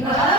Bye.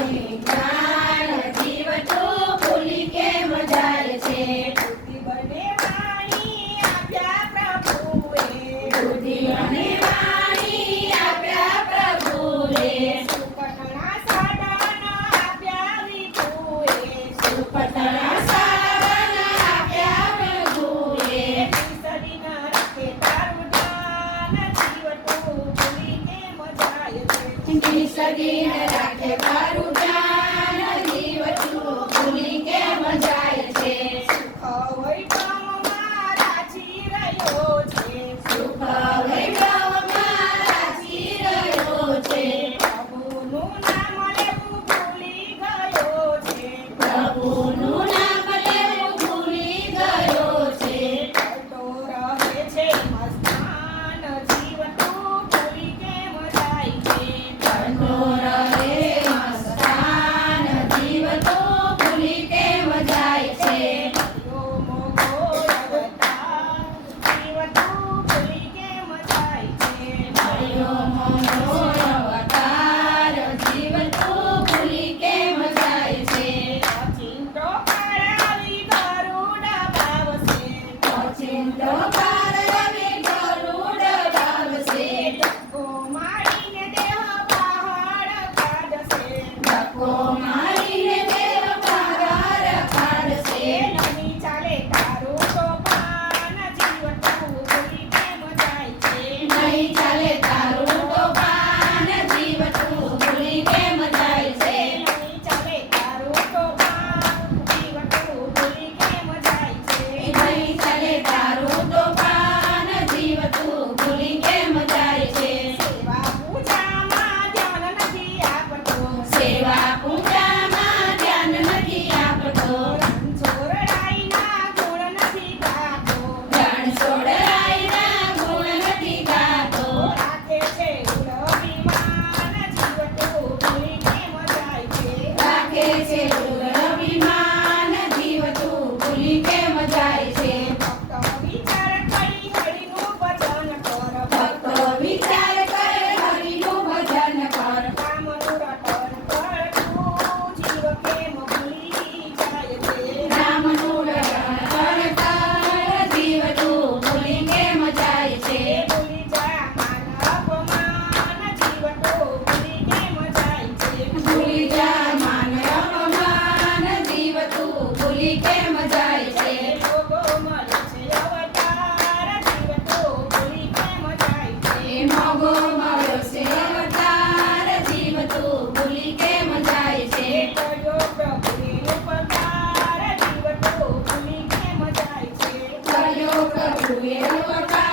Amen. Bye.